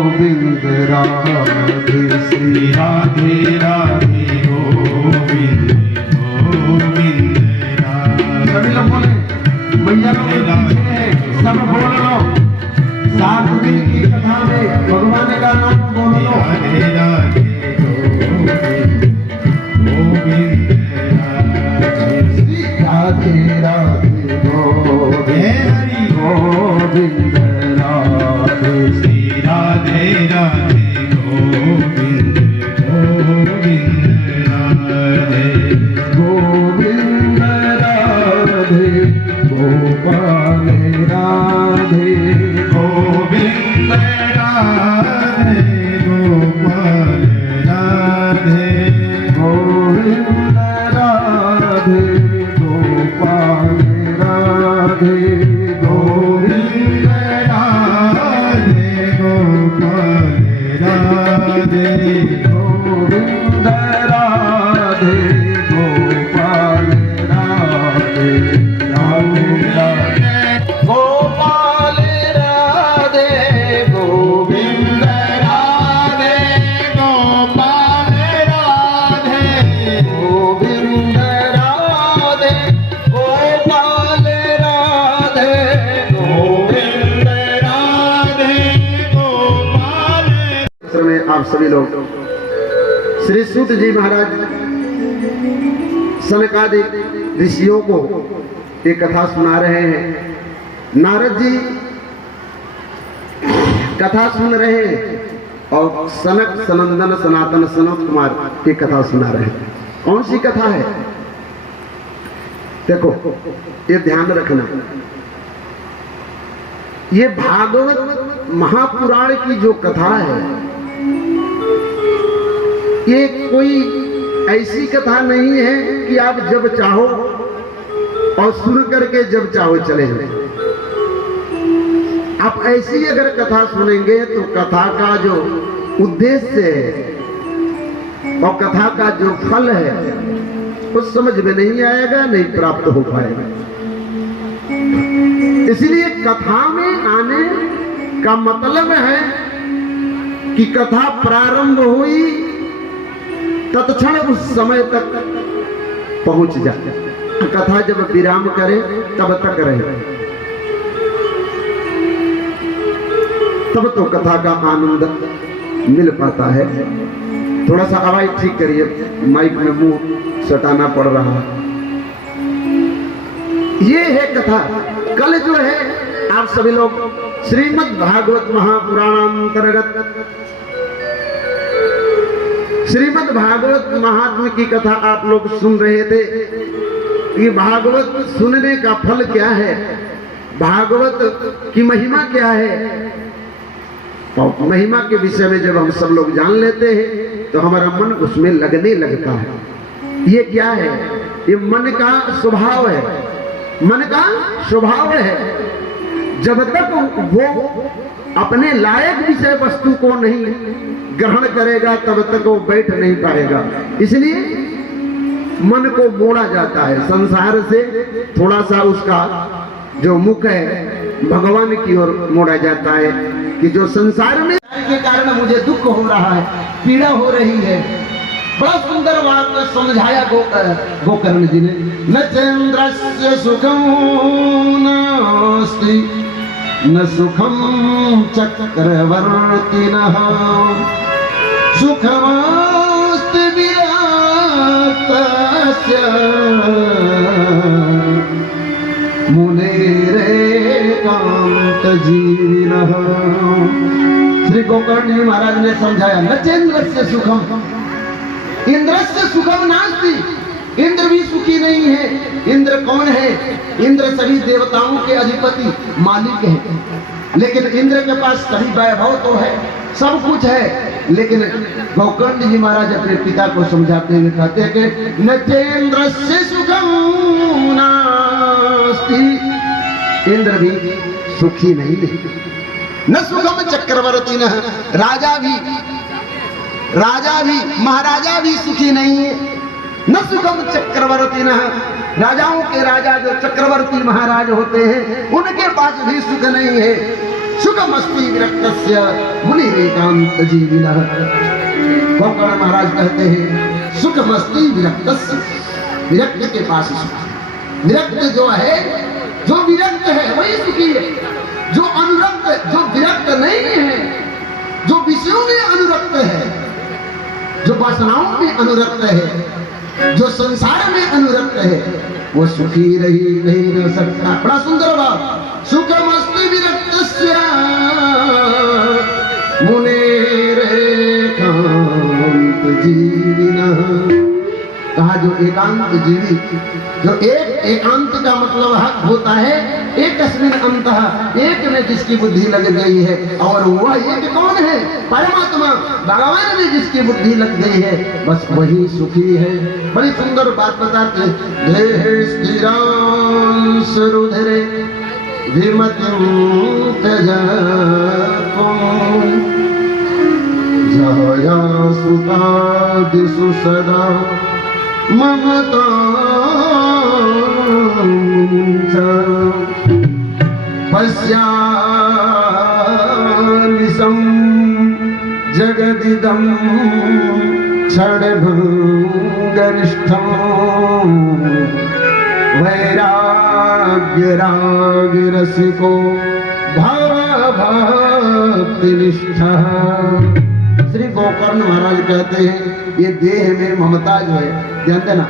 गोविंद राधे श्री राधे राधे गोविंद गोविंद राधे। सभी लोग बोले, मैया लोग पीछे हैं, सब बोल लो। 7 दिन की कथा में भगवान का नाम बोल लो। राधे राधे गोविंद गोविंद राधे श्री राधे राधे गोविंद गोविंद राधे श्री राधे राधे गोविंद गोविंद राधे गोविंद राधे गोपाल राधे गोविंद राधे गोपाल राधे गोविंद राधे गोपाल राधे गोविंद राधे गोपाल राधे गोविंद राधे गोपाल राधे राधे गोपाल राधे गोविंद राधे गोपाल राधे गोविंद राधे गोपाल राधे गोविंद राधे गोपाल। में आप सभी लोग श्री सूत जी महाराज सनकादि ऋषियों को एक कथा सुना रहे हैं। नारद जी कथा सुन रहे हैं और सनक सनंदन सनातन सनत कुमार की कथा सुना रहे हैं। कौन सी कथा है? देखो, ये ध्यान रखना, ये भागवत महापुराण की जो कथा है, ये कोई ऐसी कथा नहीं है कि आप जब चाहो और सुन करके जब चाहो चले जाए। आप ऐसी अगर कथा सुनेंगे तो कथा का जो उद्देश्य है और कथा का जो फल है कुछ समझ में नहीं आएगा, नहीं प्राप्त हो पाएगा। इसलिए कथा में आने का मतलब है कि कथा प्रारंभ हुई तत्क्षण उस समय तक पहुंच जाए। कथा जब विराम करे तब तक रहे, तब तो कथा का आनंद मिल पाता है। थोड़ा सा आवाज ठीक करिए, माइक में मुंह सटाना पड़ रहा है। ये है कथा। कल जो है आप सभी लोग श्रीमद् भागवत महापुराणांतर्गत श्रीमद् भागवत महात्म्य की कथा आप लोग सुन रहे थे। ये भागवत सुनने का फल क्या है, भागवत की महिमा क्या है, और महिमा के विषय में जब हम सब लोग जान लेते हैं तो हमारा मन उसमें लगने लगता है। ये क्या है? ये मन का स्वभाव है, मन का स्वभाव है। जब तक वो अपने लायक विषय वस्तु को नहीं ग्रहण करेगा तब तक वो बैठ नहीं पाएगा। इसलिए मन को मोड़ा जाता है, संसार से थोड़ा सा उसका जो मुख है भगवान की ओर मोड़ा जाता है कि जो संसार में के कारण मुझे दुख हो रहा है, पीड़ा हो रही है। बड़ा सुंदर वाक्य समझाया गोकर्ण जी ने। न चंद्रस्य सुखम नास्ति न सुखम चक्रवर्तिनः सुखमस्ति विराटस्य मुनेरेकांत जीविनः। श्री गोकर्ण जी महाराज ने समझाया, न चंद्रस्य सुखम, इंद्रस्य सुखम नास्ति, इंद्र भी सुखी नहीं है। इंद्र कौन है? इंद्र सभी देवताओं के अधिपति मालिक है, लेकिन इंद्र के पास सभी वैभव तो है, सब कुछ है। लेकिन गोकर्ण जी महाराज अपने पिता को समझाते हुए कहते हैं कि न चेन्द्रस्य सुखम नास्ति, इंद्र भी सुखी नहीं है। न सुखम चक्रवर्ती, न राजा भी महाराजा भी सुखी नहीं है। न सुखम चक्रवर्ती, न राजाओं के राजा जो चक्रवर्ती महाराज होते हैं उनके पास भी सुख नहीं है। सुखमस्ति विरक्तस्य मुनिरेकांत जीविनः। गोकर्ण महाराज कहते हैं सुखमस्ति विरक्तस्य, विरक्त के पास सुख। विरक्त जो है, जो विरक्त है वही सुखी है। जो अनुरक्त, जो विरक्त नहीं है, जो विषयों में अनुरक्त है, जो वासनाओं में अनुरक्त है, जो संसार में अनुरक्त है, वो सुखी नहीं रह सकता। बड़ा सुंदर बात, सुखमस्ति विरक्तस्य मुनेरेकांत जीविनः। कहा जो एकांत जीवी, जो एकांत का मतलब होता है एकस्मिन् अंतः, एक में जिसकी बुद्धि लग गई है, और वह एक कौन है? परमात्मा भगवान में जिसकी बुद्धि लग गई है, बस वही सुखी है। बड़ी सुंदर बात बताते, देहे स्थिरांश रुधिरे विमतिं त्यजतुं जया सुतादिषु सदा ममतां च पश्यानिशं जगदिदं क्षणभङ्गरिष्ठं वैराग्यरागरसिको भक्तिनिष्ठः। श्री गोकर्ण महाराज कहते हैं ये देह में ममता जो है, ध्यान देना,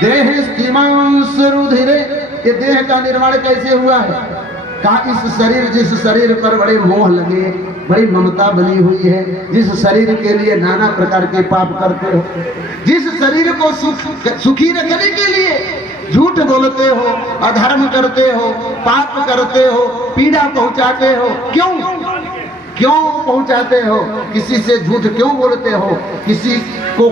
देह स्थिमांस रुधिरे, ये देह का निर्माण कैसे हुआ है? कहा इस शरीर, जिस शरीर पर बड़े मोह लगे, बड़ी ममता बनी हुई है, जिस शरीर के लिए नाना प्रकार के पाप करते हो, जिस शरीर को सुखी रखने के लिए झूठ बोलते हो, अधर्म करते हो, पाप करते हो, पीड़ा पहुंचाते हो। क्यों पहुंचाते हो? किसी से झूठ क्यों बोलते हो? किसी को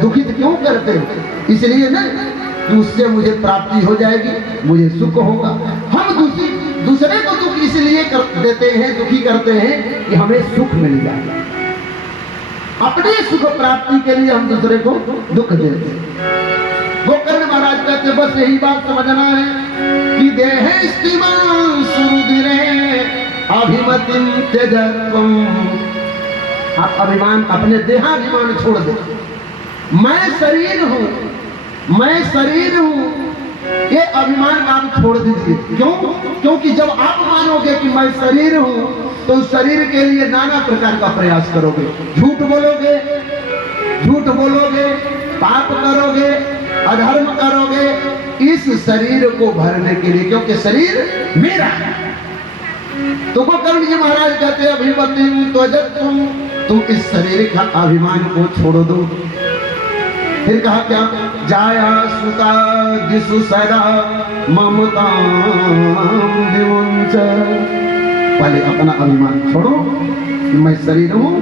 दुखित क्यों करते हो? इसलिए ना कि उससे मुझे प्राप्ति हो जाएगी, मुझे सुख होगा। हम दूसरे को दुख इसलिए देते हैं, दुखी करते हैं कि हमें सुख मिल जाएगा। अपने सुख प्राप्ति के लिए हम दूसरे को दुख देते हैं। गोकर्ण महाराज कहते बस यही बात समझना है कि देह स्थिमांस रुधिरे अभिमतिं त्यजतुं। आप अभिमान, अपने देहाभिमान छोड़ दो। मैं शरीर हूं, ये अभिमान आप छोड़ दीजिए। क्यों? क्योंकि जब आप मानोगे कि मैं शरीर हूं, तो उस शरीर के लिए नाना प्रकार का प्रयास करोगे, झूठ बोलोगे, पाप करोगे, अधर्म करोगे, इस शरीर को भरने के लिए, क्योंकि शरीर मेरा है। तो गोकर्ण जी महाराज कहते अभिमतिं त्यजतुं, तुम इस शरीर का अभिमान को छोड़ दो। फिर कहा क्या? जाया सुतादिषु सदा ममतां विमुञ्च। पहले अपना अभिमान छोड़ो कि मैं शरीर हूं,